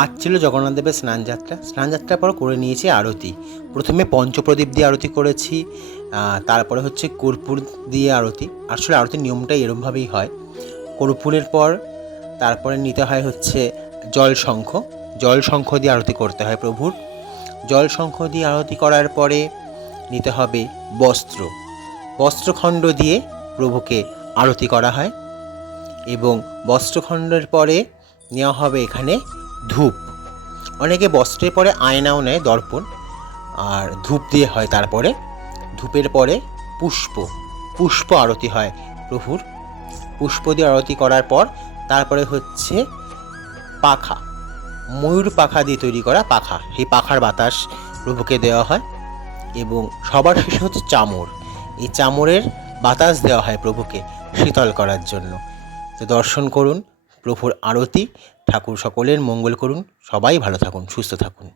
আজ ছিল জগন্নাথ দেবের স্নানযাত্রা। স্নানযাত্রার পর করে নিয়েছি আরতি। প্রথমে পঞ্চপ্রদীপ দিয়ে আরতি করেছি, তারপরে হচ্ছে কর্পূর দিয়ে আরতি। আসলে আরতির নিয়মটা এরমভাবেই হয়। কর্পূরের পর তারপরে নিতে হয় হচ্ছে জলশঙ্খ। জলশঙ্খ দিয়ে আরতি করতে হয় প্রভুর। জলশঙ্খ দিয়ে আরতি করার পরে নিতে হবে বস্ত্র। বস্ত্রখণ্ড দিয়ে প্রভুকে আরতি করা হয় এবং বস্ত্রখণ্ডের পরে নেওয়া হবে এখানে ধূপ। অনেকে বস্ত্রের পরে আয়নাও নেয়, দর্পণ, আর ধূপ দিয়ে হয়। তারপরে ধূপের পরে পুষ্প আরতি হয় প্রভুর। পুষ্প দিয়ে আরতি করার পর তারপরে হচ্ছে পাখা, ময়ূর পাখা দিয়ে তৈরি করা পাখা, সেই পাখার বাতাস প্রভুকে দেওয়া হয় এবং সবার শেষে হচ্ছে চামর। এই চামরের বাতাস দেওয়া হয় প্রভুকে শীতল করার জন্য। তো দর্শন করুন প্রভুর আরতি। ঠাকুর সকলের মঙ্গল করুন। সবাই ভালো থাকুন, সুস্থ থাকুন।